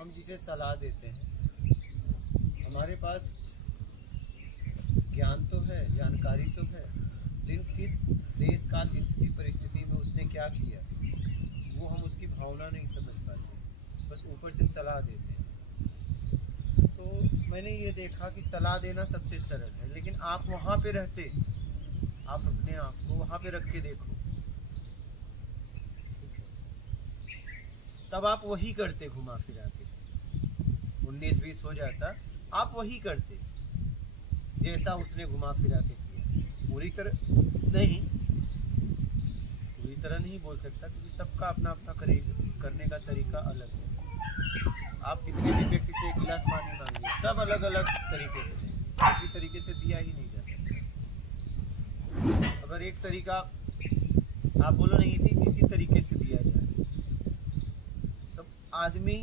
हम जिसे सलाह देते हैं, हमारे पास ज्ञान तो है, जानकारी तो है, लेकिन किस देश काल स्थिति परिस्थिति में उसने क्या किया वो हम उसकी भावना नहीं समझ पाते, बस ऊपर से सलाह देते हैं। तो मैंने ये देखा कि सलाह देना सबसे सरल है, लेकिन आप वहाँ पे रहते, आप अपने आप को वहाँ पे रख के देखो, तब आप वही करते घुमा फिरा के। 19-20 हो जाता, आप वही करते जैसा उसने घुमा फिरा के किया। पूरी तरह नहीं बोल सकता, क्योंकि सबका अपना अपना करने का तरीका अलग है। आप कितने भी व्यक्ति से एक गिलास पानी मांगिए, सब अलग अलग तरीके से देंगे, एक ही तरीके से दिया ही नहीं जा सकता। अगर एक तरीका आप बोलो नहीं थी इसी तरीके से दिया जाए, तब आदमी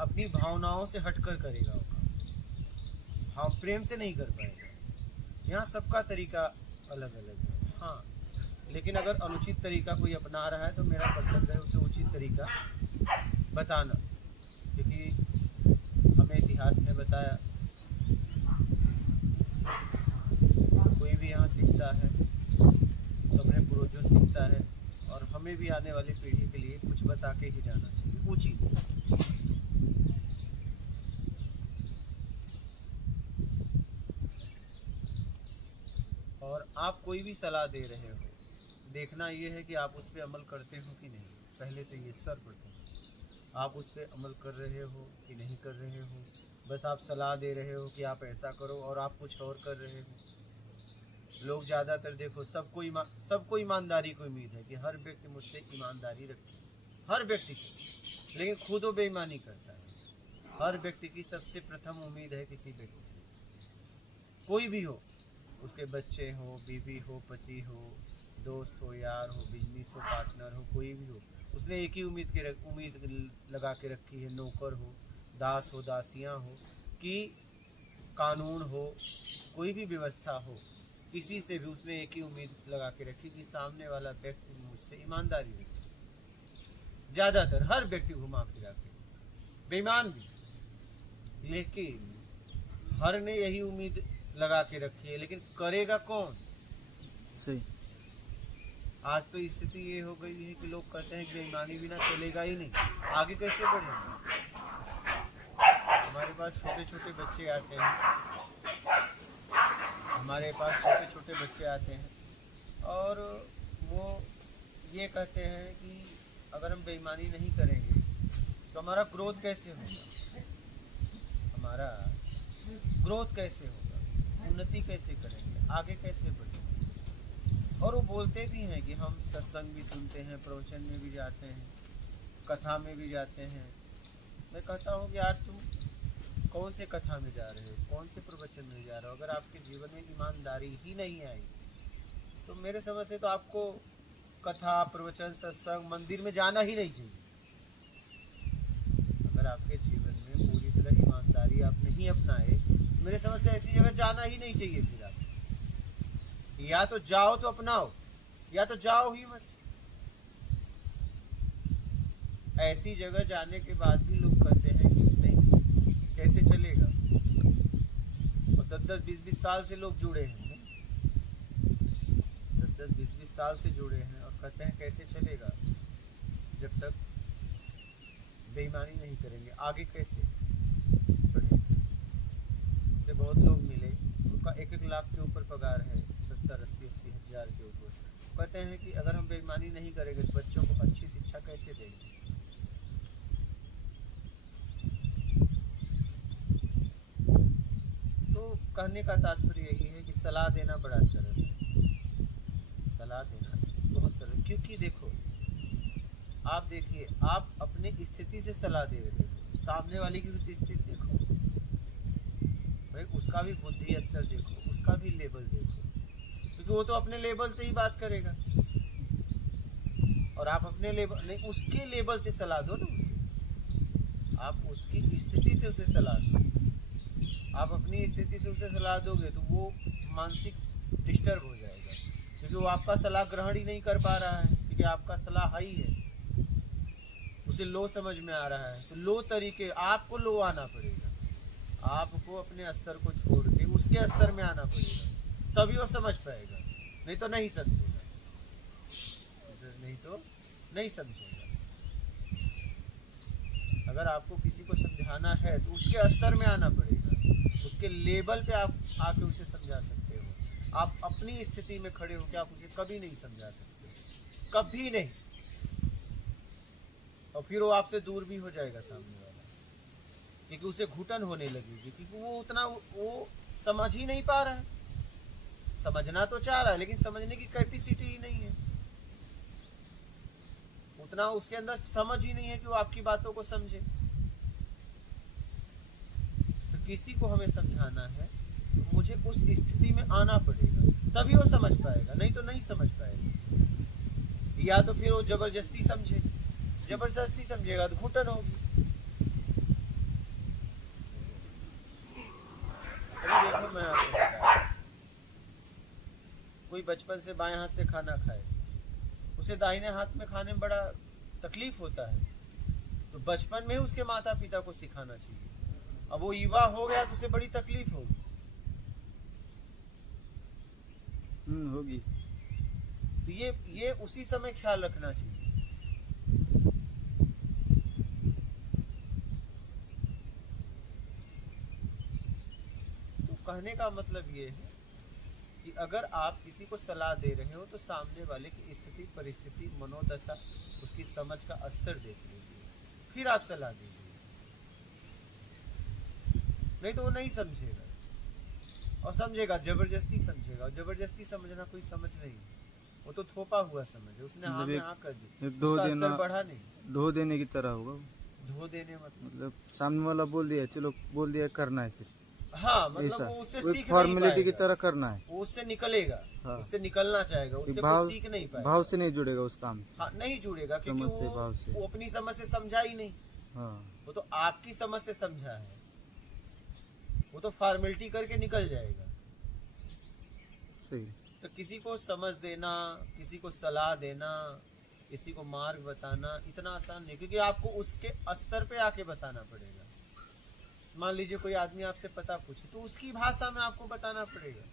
अपनी भावनाओं से हटकर करेगा वो काम, भाव प्रेम से नहीं कर पाएगा। यहाँ सबका तरीका अलग अलग है। हाँ, लेकिन अगर अनुचित तरीका कोई अपना रहा है तो मेरा कर्तव्य है उसे उचित तरीका बताना, क्योंकि हमें इतिहास ने बताया, कोई भी यहाँ सीखता है तो अपने पूर्वजों सीखता है, और हमें भी आने वाली पीढ़ी के लिए कुछ बता के ही जाना चाहिए उचित। और आप कोई भी सलाह दे रहे हो, देखना ये है कि आप उस पर अमल करते हो कि नहीं। पहले तो ये सर्वप्रथम आप उस पर अमल कर रहे हो कि नहीं कर रहे हो। बस आप सलाह दे रहे हो कि आप ऐसा करो और आप कुछ और कर रहे हो। लोग ज़्यादातर देखो, सबको ईमानदारी की उम्मीद है कि हर व्यक्ति मुझसे ईमानदारी रखे, हर व्यक्ति की, लेकिन खुद वो बेईमानी करता है। हर व्यक्ति की सबसे प्रथम उम्मीद है किसी व्यक्ति से, कोई भी हो, उसके बच्चे हो, बीवी हो, पति हो, दोस्त हो, यार हो, बिजनेस हो, पार्टनर हो, कोई भी हो, उसने एक ही उम्मीद लगा के रखी है। नौकर हो, दास हो, दासियां हो, कि कानून हो, कोई भी व्यवस्था हो, किसी से भी उसने एक ही उम्मीद लगा के रखी कि सामने वाला व्यक्ति मुझसे ईमानदारी रखे। ज़्यादातर हर व्यक्ति घुमा फिरा के, बेईमान भी, लेकिन हर ने यही उम्मीद लगा के रखी है, लेकिन करेगा कौन? सही। आज तो स्थिति ये हो गई है कि लोग कहते हैं कि बेईमानी बिना चलेगा ही नहीं, आगे कैसे बढ़ेंगे। हमारे पास छोटे छोटे बच्चे आते हैं, और वो ये कहते हैं कि अगर हम बेईमानी नहीं करेंगे तो हमारा ग्रोथ कैसे होगा, उन्नति कैसे करेंगे, आगे कैसे बढ़ेंगे। और वो बोलते भी हैं कि हम सत्संग भी सुनते हैं, प्रवचन में भी जाते हैं, कथा में भी जाते हैं। मैं कहता हूँ कि यार तुम कौन से कथा में जा रहे हो, कौन से प्रवचन में जा रहे हो? अगर आपके जीवन में ईमानदारी ही नहीं आई तो मेरे समझ से तो आपको कथा, प्रवचन, सत्संग, मंदिर में जाना ही नहीं चाहिए। अगर आपके जीवन में पूरी तरह ईमानदारी आप नहीं अपनाए, मेरे समझ से ऐसी जगह जाना ही नहीं चाहिए। फिर आप या तो जाओ तो अपनाओ, या तो जाओ ही मत। ऐसी जगह जाने के बाद भी लोग कहते हैं कि नहीं, कैसे चलेगा। और 10-20 साल से लोग जुड़े हैं, 10-20 साल से जुड़े हैं, और कहते हैं कैसे चलेगा जब तक बेईमानी नहीं करेंगे, आगे कैसे बढ़ेंगे। मुझसे बहुत लोग मिले, उनका 1-1 लाख के ऊपर पगार है, 70-80 हज़ार के ऊपर। कहते हैं कि अगर हम बेईमानी नहीं करेंगे तो बच्चों को अच्छी शिक्षा कैसे देंगे। तो कहने का तात्पर्य यही है कि सलाह देना बड़ा सरल है, सलाह देना बहुत सरल। क्योंकि देखो, आप देखिए, आप अपने स्थिति से सलाह दे रहे हो, सामने वाले की भी स्थिति देखो भाई, उसका भी बुद्धि स्तर देखो, उसका भी लेवल देखो, क्योंकि वो तो अपने लेवल से ही बात करेगा, और आप अपने लेवल नहीं, उसके लेवल से सलाह दो ना उसे। आप उसकी स्थिति से उसे सलाह दो। आप अपनी स्थिति से उसे सलाह दोगे तो वो मानसिक डिस्टर्ब हो जाएगा, क्योंकि वो आपका सलाह ग्रहण ही नहीं कर पा रहा है, क्योंकि आपका सलाह हाई है, उसे लो समझ में आ रहा है, तो लो तरीके आपको लो आना पड़ेगा। आपको अपने स्तर को छोड़ के उसके स्तर में आना पड़ेगा, तभी वो समझ पाएगा, नहीं तो नहीं समझेगा, नहीं तो नहीं समझेगा। अगर आपको किसी को समझाना है तो उसके स्तर में आना पड़ेगा, उसके लेवल पे आप आके उसे समझा सकते हो। आप अपनी स्थिति में खड़े होकर आप उसे कभी नहीं समझा सकते, कभी नहीं। और फिर वो आपसे दूर भी हो जाएगा सामने वाला, क्योंकि उसे घुटन होने लगेगी, क्योंकि वो उतना वो समझ ही नहीं पा रहा है। समझना तो चाह रहा है लेकिन समझने की कैपेसिटी ही नहीं है, उतना उसके अंदर समझ ही नहीं है कि वो आपकी बातों को समझे। तो किसी को हमें समझाना है तो मुझे उस स्थिति में आना पड़ेगा, तभी वो समझ पाएगा, नहीं तो नहीं समझ पाएगा। या तो फिर वो जबरदस्ती समझे, जबरदस्ती समझेगा तो घुटन होगी। अभी देखो, मैं आपको बताया, कोई बचपन से बाएं हाथ से खाना खाए, उसे दाहिने हाथ में खाने में बड़ा तकलीफ होता है, तो बचपन में ही उसके माता पिता को सिखाना चाहिए। अब वो युवा हो गया तो उसे बड़ी तकलीफ होगी। होगी। तो ये उसी समय ख्याल रखना चाहिए। तो कहने का मतलब ये है कि अगर आप किसी को सलाह दे रहे हो तो सामने वाले की स्थिति, परिस्थिति, मनोदशा, उसकी समझ का स्तर देख लीजिए, फिर आप सलाह दीजिए, नहीं तो वो नहीं समझेगा। और समझेगा जबरदस्ती समझेगा, और जबरदस्ती समझना कोई समझ नहीं, वो तो थोपा हुआ समझ है, उसने हाँ में हाँ कर दी, उसका स्तर बढ़ा नहीं। धो देने की तरह होगा। धो देने मतलब सामने वाला बोल दिया, चलो बोल दिया, करना है सिर्फ। हाँ, मतलब वो उससे सीख फॉर्मेलिटी की तरह करना है, वो उससे निकलेगा। हाँ। उससे निकलना चाहेगा, उससे भाव सीख नहीं पाएगा, भाव से नहीं जुड़ेगा उस काम से। हाँ, नहीं जुड़ेगा, क्योंकि वो अपनी समझ से समझा ही नहीं। हाँ। वो तो आपकी समझ से समझा है, वो तो फॉर्मेलिटी करके निकल जाएगा। सही। तो किसी को समझ देना, किसी को सलाह देना, किसी को मार्ग बताना इतना आसान नहीं, क्योंकि आपको उसके स्तर पे आके बताना पड़ेगा। मान लीजिए कोई आदमी आपसे पता पूछे तो उसकी भाषा में आपको बताना पड़ेगा।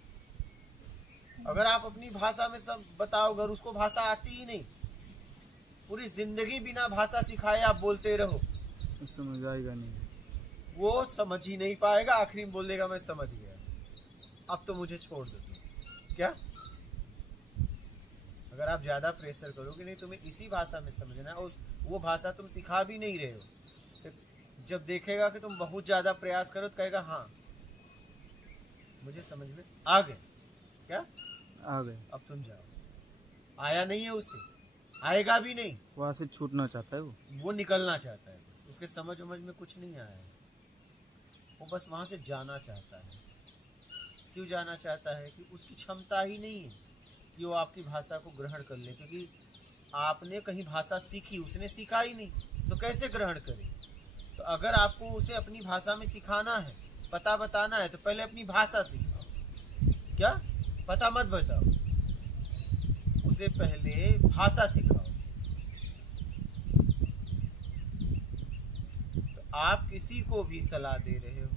अगर आप अपनी भाषा में सब बताओ, अगर उसको भाषा आती ही नहीं, पूरी जिंदगी बिना भाषा सिखाए आप बोलते रहो, समझ आएगा नहीं, वो समझ ही नहीं पाएगा। आखिरी में बोल देगा मैं समझ गया, अब तो मुझे छोड़ दो। क्या अगर आप ज्यादा प्रेशर करोगे, नहीं तुम्हें इसी भाषा में समझना है, और वो भाषा तुम सिखा भी नहीं रहे हो, तो जब देखेगा कि तुम बहुत ज्यादा प्रयास करो तो कहेगा हाँ मुझे समझ में आ गए। क्या आ गए, अब तुम जाओ। आया नहीं है उसे, आएगा भी नहीं, वहां से छूटना चाहता है, वो निकलना चाहता है, बस उसके समझ में कुछ नहीं आया है, वो बस वहां से जाना चाहता है। क्यों जाना चाहता है? कि उसकी क्षमता ही नहीं है कि वो आपकी भाषा को ग्रहण कर ले, क्योंकि आपने कहीं भाषा सीखी, उसने सीखा ही नहीं, तो कैसे ग्रहण करे? तो अगर आपको उसे अपनी भाषा में सिखाना है, पता बताना है, तो पहले अपनी भाषा सिखाओ। क्या पता मत बताओ, उसे पहले भाषा सिखाओ। तो आप किसी को भी सलाह दे रहे हो,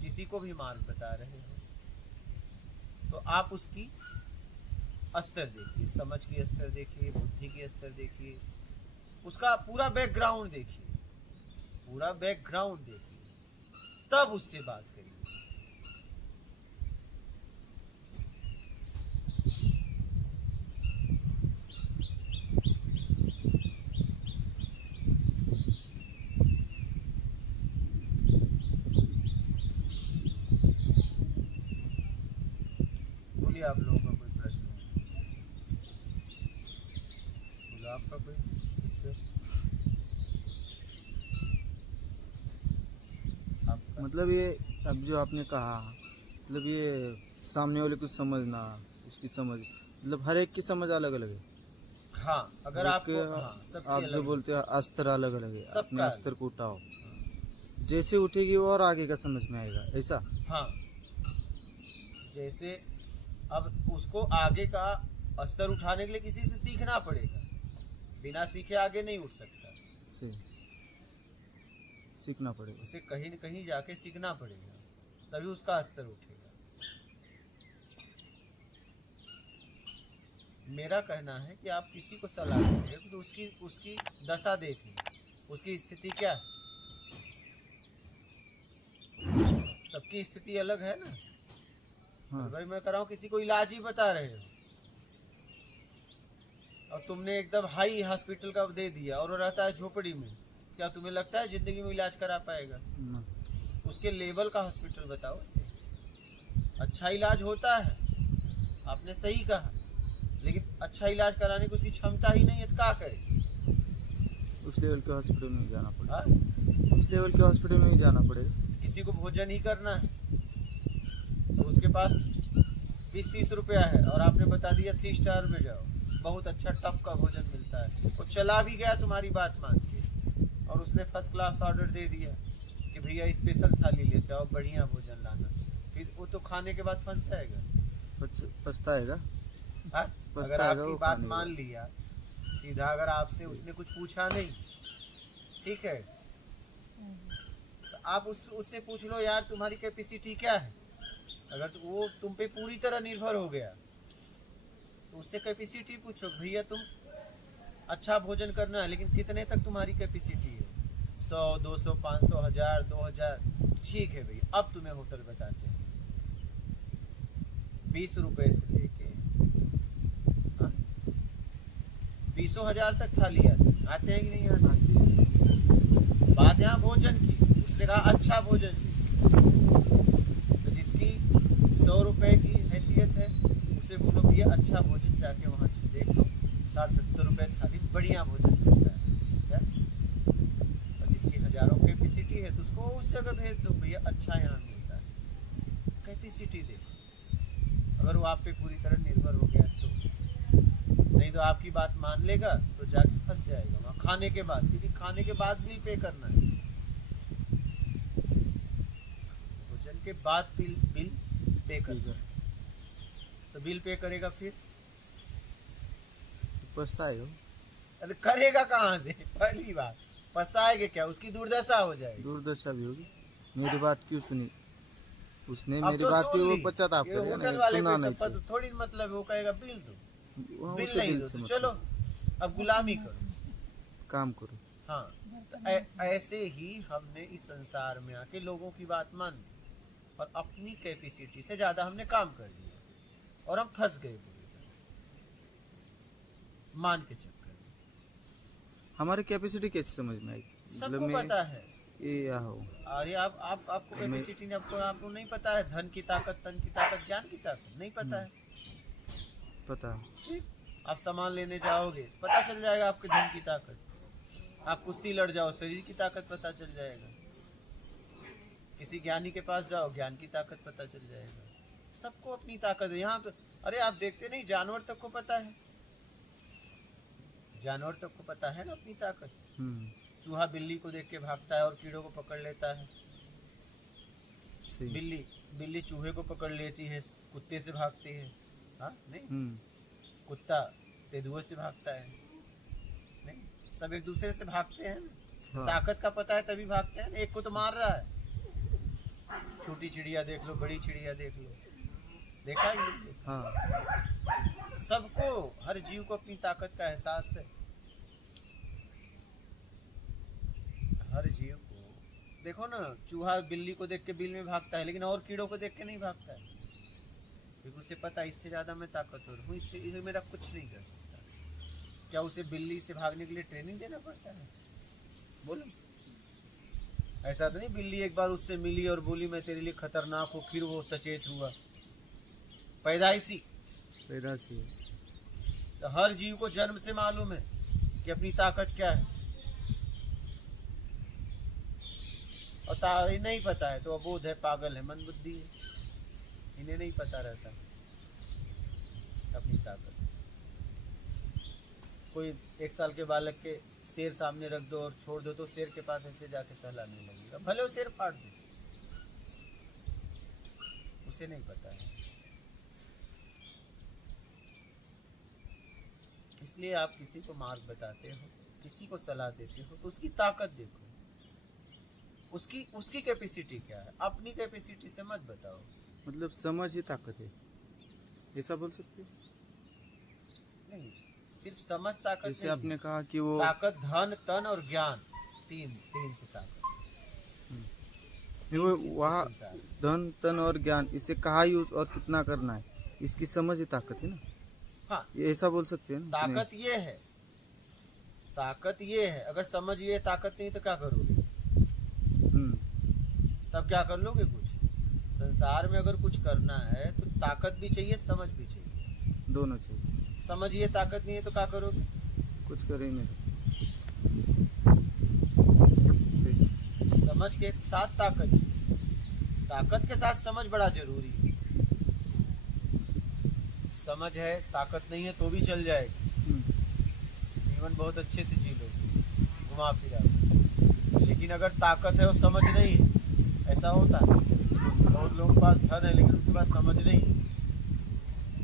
किसी को भी मार्ग बता रहे हो, तो आप उसकी स्तर देखिए, समझ की स्तर देखिए, बुद्धि की स्तर देखिए, उसका पूरा बैकग्राउंड देखिए, पूरा बैकग्राउंड देखिए, तब उससे बात करिए। बोलिए, आप लोगों का कोई प्रश्न है? बोलो आपका कोई इस पे? मतलब ये अब जो आपने कहा, मतलब ये सामने वाले को समझना, उसकी समझ, मतलब हर एक की समझ अलग अलग है। हाँ, अगर आप जो बोलते हैं अस्तर अलग अलग है, अपने अस्तर को उठाओ, जैसे उठेगी वो और आगे का समझ में आएगा, ऐसा। हाँ, जैसे अब उसको आगे का स्तर उठाने के लिए किसी से सीखना पड़ेगा, बिना सीखे आगे नहीं उठ सकता। से सीखना पड़ेगा। उसे कहीं न कहीं जाके सीखना पड़ेगा, तभी उसका स्तर उठेगा। मेरा कहना है कि आप किसी को सलाह देंगे तो उसकी उसकी दशा देखें, उसकी स्थिति क्या है। सबकी स्थिति अलग है ना। हाँ भाई मैं कह रहा हूँ किसी को इलाज ही बता रहे हो और तुमने एकदम हाई हॉस्पिटल का दे दिया और वो रहता है झोपड़ी में, क्या तुम्हें लगता है जिंदगी में इलाज करा पाएगा? ना। उसके लेवल का हॉस्पिटल बताओ उसे। अच्छा इलाज होता है, आपने सही कहा, लेकिन अच्छा इलाज कराने की उसकी क्षमता ही नहीं है तो क्या करे? उस लेवल के हॉस्पिटल में ही जाना पड़ेगा। हाँ? उस लेवल के हॉस्पिटल में ही जाना पड़ेगा। किसी को भोजन ही करना है तो उसके पास 20-30 रुपया है और आपने बता दिया 3 स्टार में जाओ, बहुत अच्छा टप का भोजन मिलता है। वो चला भी गया तुम्हारी बात मान के और उसने फर्स्ट क्लास ऑर्डर दे दिया कि भैया स्पेशल थाली लेते आओ, बढ़िया भोजन लाना, फिर वो तो खाने के बाद फंस जाएगा। पछताएगा। हाँ? अगर पछताएगा आपकी वो बात खाने के मान बाद। लिया सीधा, अगर आपसे उसने कुछ पूछा नहीं, ठीक है, तो आप उससे पूछ लो यार तुम्हारी कैपेसिटी क्या है। अगर तो वो तुम पे पूरी तरह निर्भर हो गया तो उससे कैपेसिटी पूछो, भैया तुम अच्छा भोजन करना है लेकिन कितने तक तुम्हारी कैपेसिटी है? 100, 200, 500, 1000, 2000, ठीक है भैया, अब तुम्हें होटल बताते हैं 20 रुपए से लेके 20,000 तक थाली आते हैं कि नहीं आते? बात यहाँ भोजन की, उसने कहा अच्छा भोजन चाहिए, तो जिसकी 100 रुपए की हैसियत है उसे बोलो भैया अच्छा भोजन जाके वहाँ देख लो, 60-70 रुपए थाली बढ़िया भोजन मिलता है क्या? और जिसकी हजारों कैपेसिटी है तो उसको उस जगह भेज दो, भैया अच्छा यहाँ मिलता है। कैपेसिटी देखो, अगर वो आप पे पूरी तरह निर्भर हो गया तो, नहीं तो आपकी बात मान लेगा तो जाके फंस जाएगा वहाँ खाने के बाद, क्योंकि खाने के बाद बिल पे करना है। भोजन के बाद बिल पे करना है, तो बिल पे करेगा फिर पछताएगा। अरे करेगा कहाँ से? पहली बात पछताएगा क्या? उसकी दुर्दशा हो जाएगी। दुर्दशा भी होगी। मेरी बात क्यों सुनी उसने? अब मेरी तो बात सुन पे वो ली, पश्चाताप ये करेगा। होटल नहीं वाले सुनना को नहीं सब चाहिए। थोड़ी मतलब है, वो कहेगा बिल दो, वहाँ बिल उसे नहीं दिल दो से तो मतलब चलो अब गुलामी करो, काम करो। हाँ। तो ऐसे ही हमने इस संसार में आके लोगों की बात मान ली और अपनी कैपेसिटी से ज्यादा हमने काम कर दिया और हम फंस गए पूरी तरह मान के चक्कर में। हमारी कैपेसिटी कैसे समझ में आई? सबको मैं पता है। ये या हो अरे आपको मैं कैपेसिटी ने आपको नहीं पता है? धन की ताकत, तन की ताकत, ज्ञान की ताकत नहीं पता है? पता। ठीक, आप सामान लेने जाओगे पता चल जाएगा आपके धन की ताकत। आप कुश्ती लड़ जाओ शरीर की ताकत पता चल जाएगा। किसी ज्ञानी के पास जाओ ज्ञान की ताकत पता चल जाएगा। सबको अपनी ताकत है यहाँ तो। अरे आप देखते नहीं, जानवर तक को पता है, जानवर तक को पता है ना अपनी ताकत। चूहा बिल्ली को देख के भागता है और कीड़ों को पकड़ लेता है। सही। बिल्ली चूहे को पकड़ लेती है, कुत्ते से भागती है। हाँ नहीं, कुत्ता तेंदुए से भागता है। नहीं, सब एक दूसरे से भागते हैं ना। हाँ। ताकत का पता है तभी भागते हैं। एक को तो मार रहा है, छोटी चिड़िया देख लो, बड़ी चिड़िया देख लो, देखा ही नहीं? हाँ। सबको, हर जीव को अपनी ताकत का एहसास है। हर जीव को देखो ना, चूहा बिल्ली को देख के बिल में भागता है लेकिन और कीड़ों को देख के नहीं भागता है, क्योंकि उसे पता है इससे ज्यादा मैं ताकतवर हूँ, इससे मेरा कुछ नहीं कर सकता। क्या उसे बिल्ली से भागने के लिए ट्रेनिंग देना पड़ता है? बोलो, ऐसा तो नहीं बिल्ली एक बार उससे मिली और बोली मैं तेरे लिए खतरनाक हूँ, फिर वो सचेत हुआ। पैदाइशी पैदाइशी। तो हर जीव को जन्म से मालूम है कि अपनी ताकत क्या है, और नहीं पता है तो अबोध है, पागल है, मंदबुद्धि है, इन्हें नहीं पता रहता अपनी ताकत। कोई 1 साल के बालक के शेर सामने रख दो और छोड़ दो तो शेर के पास ऐसे जाके सहलाने लगेगा, भले वो शेर फाड़ दे, उसे नहीं पता है। इसलिए आप किसी को मार्ग बताते हो किसी को सलाह देते हो तो उसकी ताकत देखो, उसकी कैपेसिटी क्या है, अपनी कैपेसिटी से मत बताओ। मतलब समझ ही ताकत है, ऐसा बोल सकते हैं? नहीं, सिर्फ समझ ताकत जैसे नहीं आपने है। कहा कि वो ताकत धन तन और ज्ञान, तीन से ताकत। नहीं, वो तीन वहाँ संसार। धन तन और ज्ञान, इसे कहाँ यूज और कितना करना है, इसकी समझ ही ताकत है ना, हाँ, ये ऐसा बोल सकते हैं ना? कि नहीं? ताकत ये है। अगर समझ ये ताकत नहीं तो क्या करोगे? हम्म, तब क्या कर लोगे? कुछ संसार में अगर कुछ करना है तो ताकत भी चाहिए, समझ भी चाहिए। दोनों चाहिए। समझ ये ताकत नहीं है तो क्या करोगे? कुछ कर ही नहीं सकते। समझ के साथ ताकत चाहिए, ताकत के साथ समझ बड़ा जरूरी है। समझ है, ताकत नहीं है तो भी चल जाएगी, जीवन बहुत अच्छे से जी लोगे घुमा फिरा के। लेकिन अगर ताकत है और समझ नहीं है, ऐसा होता है। बहुत लोगों के पास धन है लेकिन उनके पास समझ नहीं है।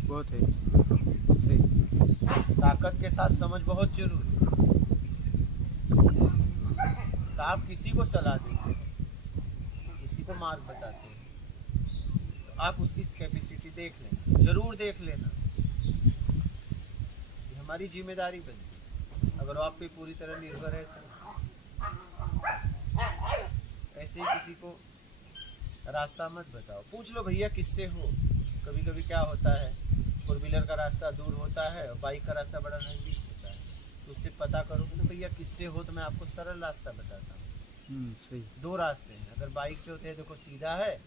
बहुत है सही। ताकत के साथ समझ बहुत जरूरी है। तो आप किसी को सलाह देते हैं, किसी को मार्ग बताते हैं, तो आप उसकी कैपेसिटी देख लेना, जरूर देख लेना। ये हमारी जिम्मेदारी बनती है। अगर आप पे पूरी तरह निर्भर है तो ऐसे ही किसी को रास्ता मत बताओ। पूछ लो भैया किससे हो। कभी कभी क्या होता है, फोर व्हीलर का रास्ता दूर होता है और बाइक का रास्ता बड़ा नजदीक होता है, तो उससे पता करोगे ना भैया किससे हो, तो मैं आपको सरल रास्ता बताता हूँ। सही। दो रास्ते हैं। अगर बाइक से होते हैं देखो सीधा है,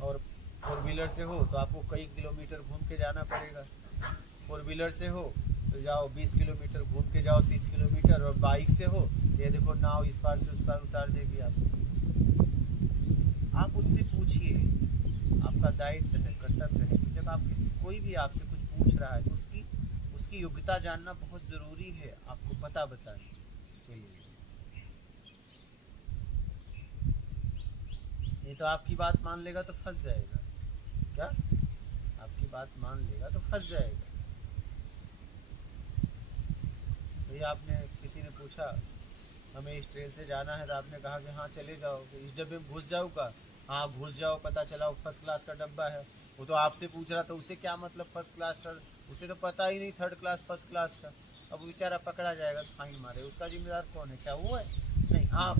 और फोर व्हीलर से हो तो आपको कई किलोमीटर घूम के जाना पड़ेगा। फोर व्हीलर से हो तो जाओ 20 किलोमीटर घूम के जाओ, 30 किलोमीटर। और बाइक से हो ये देखो नाव इस पार से उस पार उतार देगी आपको। आप उससे पूछिए, आपका दायित्व है, कर्तव्य है कि जब आप कोई भी आपसे कुछ पूछ रहा है तो उसकी योग्यता जानना बहुत जरूरी है आपको पता बताने के लिए। नहीं तो आपकी बात मान लेगा तो फंस जाएगा। क्या? आपकी बात मान लेगा तो फंस जाएगा। भैया आपने किसी ने पूछा हमें इस ट्रेन से जाना है, तो आपने कहा कि हाँ चले जाओ। तो इस डब्बे में घुस जाऊँगा? हाँ घुस जाओ। पता चला वो फर्स्ट क्लास का डब्बा है। वो तो आपसे पूछ रहा था, उसे क्या मतलब फर्स्ट क्लास, उसे तो पता ही नहीं थर्ड क्लास फर्स्ट क्लास का। अब वो बेचारा पकड़ा जाएगा तो फाइन मारे, उसका जिम्मेदार कौन है? क्या वो है? नहीं, आप।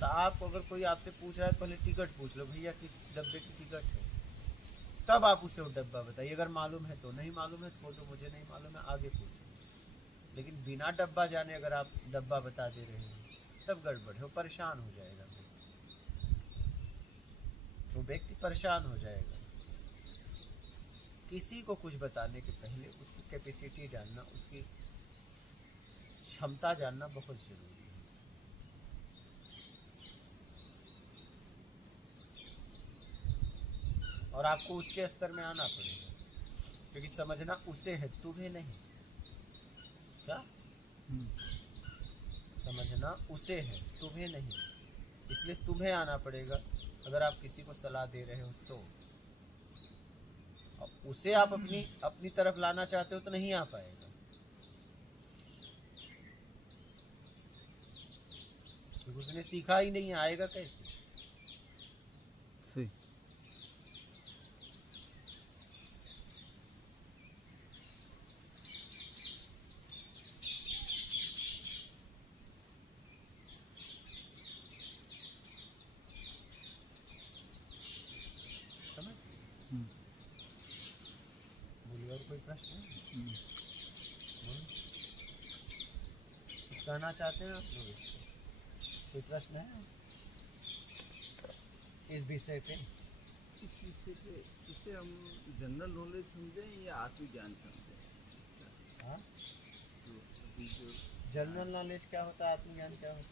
तो आप अगर कोई आपसे पूछ रहा है तो पहले टिकट पूछ लो, भैया किस डब्बे की टिकट है, तब आप उसे वो डब्बा बताइए। अगर मालूम है तो, नहीं मालूम है तो मुझे नहीं मालूम है, आगे पूछिए। लेकिन बिना डब्बा जाने अगर आप डब्बा बता दे रहे हो तब गड़बड़ है, वो परेशान हो जाएगा। वो व्यक्ति परेशान हो जाएगा। किसी को कुछ बताने के पहले उसकी कैपेसिटी जानना, उसकी क्षमता जानना बहुत जरूरी है। और आपको उसके स्तर में आना पड़ेगा, क्योंकि समझना उसे है, तुम्हें नहीं। क्या? समझना उसे है, तुम्हें नहीं। इसलिए तुम्हें आना पड़ेगा। अगर आप किसी को सलाह दे रहे हो तो उसे आप अपनी तरफ लाना चाहते हो तो नहीं आ पाएगा। तो उसने सीखा ही नहीं, आएगा कैसे? सही। समझ? बोलिए, और कोई प्रश्न है? कुछ कहना चाहते हैं आप लोग? कोई प्रश्न है इस विषय पे? इस विषय पे इसे हम जनरल नॉलेज समझें या आत्मज्ञान समझें? हाँ, तो अभी जो जनरल नॉलेज क्या होता है, आत्मज्ञान क्या होता है?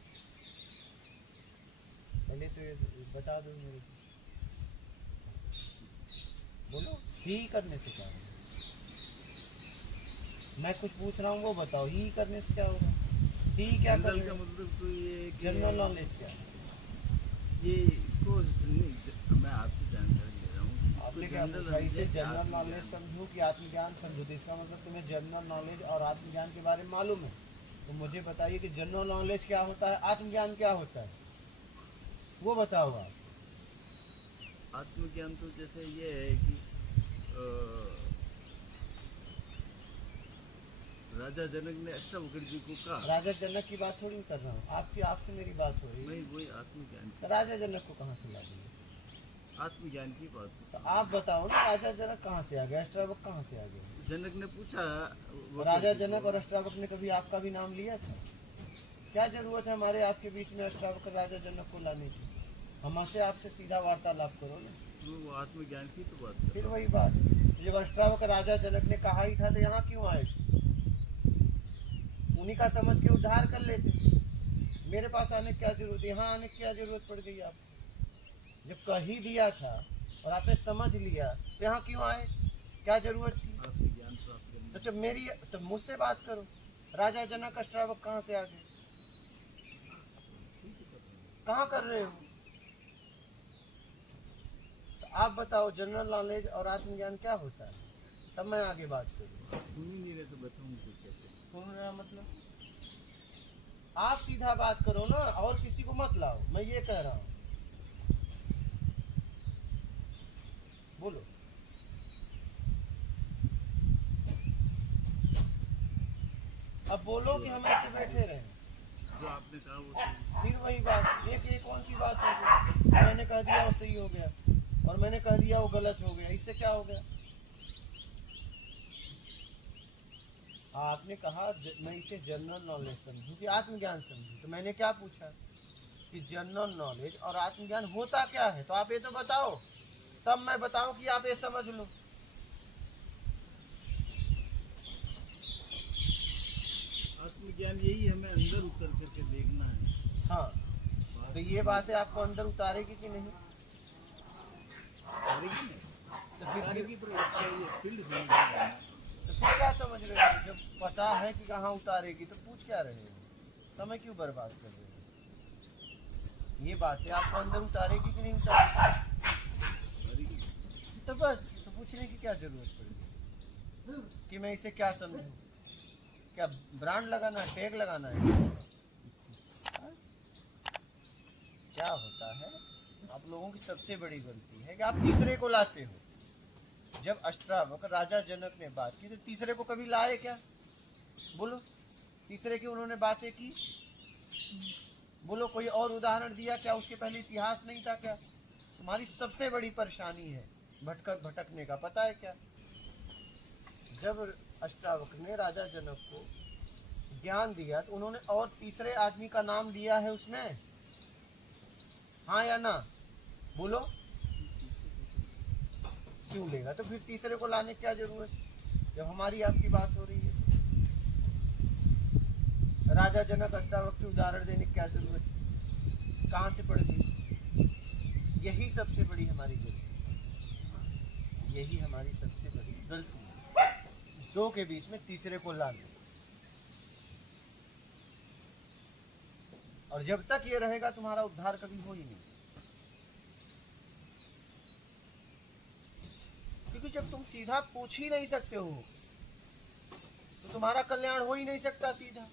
पहले तो ये बता दो मेरे को। बोलो, ही करने से क्या होगा? मैं कुछ पूछ रहा हूँ वो बताओ, ही करने से क्या होगा? ही क्या जनरल करेगा? का मतलब तो ये है कि जनरल नॉलेज क्या है? ये इसको नहीं, मैं आपसे जानकारी ले रहा हूँ। आप आपने क्या जनरल पूछा? इसे नॉलेज, जनरल आत्मज्ञान। नॉलेज समझो कि आत्मज्ञान समझो? तो इसका मतलब तुम्हें जनरल नॉलेज और आत्मज्ञान के बारे में मालूम है। तो मुझे बताइए कि जनरल नॉलेज क्या होता है, आत्मज्ञान क्या होता है, वो बताओ आप। आत्मज्ञान तो जैसे ये है कि राजा जनक ने अष्टावक्र जी को कहा, राजा जनक की बात थोड़ी कर रहा हूँ, आपकी आपसे मेरी बात हो रही मैं है। वही आत्मज्ञान तो की राजा जनक को कहाँ से ला दिए? आत्मज्ञान की बात तो होती आप बताओ ना, राजा जनक कहाँ से आ गया, अष्टावक कहाँ से आ गया? है। जनक ने पूछा वक्र राजा जी जनक को, और अष्टावक ने कभी आपका भी नाम लिया था? क्या जरूरत है हमारे आपके बीच में अष्टावक्र राजा जनक को लाने की? हमसे आपसे सीधा वार्तालाप करो ना। वो आत्मज्ञान की तो बात कर फिर रहा वही बात, जब अष्टावक्र राजा जनक ने कहा ही था तो यहाँ क्यों आए थे? उन्हीं का समझ के उद्धार कर लेते। मेरे पास आने की क्या जरूरत, यहाँ आने की क्या जरूरत पड़ गई आपको? जब कह ही दिया था और आपने समझ लिया तो यहाँ क्यों आए, क्या जरूरत थी? हूँ। आत्मज्ञान प्राप्त करने तो जब मेरी, तो मुझसे बात करो, राजा जनक अष्टावक कहाँ से आ गए, ठीक है, कर रहा हूँ। कहाँ कर रहे हो? तो आप बताओ जनरल नॉलेज और आत्मज्ञान क्या होता है, तब मैं आगे बात करूँ। सुन ही नहीं रहे तो बताऊंगा कैसे। सुन रहा मतलब आप सीधा बात करो ना, और किसी को मत लाओ, मैं ये कह रहा हूँ। बोलो। अब बोलो कि हम ऐसे बैठे रहे। जो आपने कहा वो तो फिर वही बात, ये कौन सी बात हो गई? मैंने कह दिया वो सही हो गया और मैंने कह दिया वो गलत हो गया, इससे क्या हो गया? आपने कहा मैं इसे जनरल नॉलेज समझूं कि आत्मज्ञान समझूं, तो मैंने क्या पूछा कि जनरल नॉलेज और आत्मज्ञान होता क्या है, तो आप ये तो बताओ, तब मैं बताऊं कि आप ये समझ लो। आत्मज्ञान यही हमें अंदर उतर करके देखना है। हाँ, तो ये बातें आपको अंदर उतारेगी कि नहीं? करेगी नहीं तो फिर करेगी, पर उसका ये फील्ड समझ में आना। तो फिर क्या समझ रहे हो? जब पता है कि कहाँ उतारेगी तो पूछ क्या रहे हो, समय क्यों बर्बाद कर रहे हो? ये बातें आपको अंदर उतारेगी कि नहीं उतारेगी? करेगी। तो बस, तो पूछने की क्या जरूरत पड़ेगी कि मैं इसे क्या समझूं? क्या ब्रांड लगाना है, टैग लगाना है? हाँ? क्या होता है, आप लोगों की सबसे बड़ी गलती है कि आप तीसरे को लाते हो। जब अष्टावक्र राजा जनक ने बात की तो तीसरे को कभी लाए क्या? बोलो, तीसरे की उन्होंने बातें की? बोलो, कोई और उदाहरण दिया क्या? उसके पहले इतिहास नहीं था क्या? तुम्हारी सबसे बड़ी परेशानी है भटकने का, पता है क्या? जब अष्टावक्र ने राजा जनक को ज्ञान दिया तो उन्होंने और तीसरे आदमी का नाम लिया है उसमें, हाँ या ना? बोलो, क्यों लेगा? तो फिर तीसरे को लाने की क्या जरूरत जब हमारी आपकी बात हो रही है? राजा जनक अष्टावक्र के उदाहरण देने की क्या जरूरत है? कहाँ से पड़ गई? यही सबसे बड़ी हमारी गलती है, यही हमारी सबसे बड़ी गलती है, दो के बीच में तीसरे को लाना। और जब तक ये रहेगा तुम्हारा उद्धार कभी हो ही नहीं, क्योंकि जब तुम सीधा पूछ ही नहीं सकते हो तो तुम्हारा कल्याण हो ही नहीं सकता सीधा।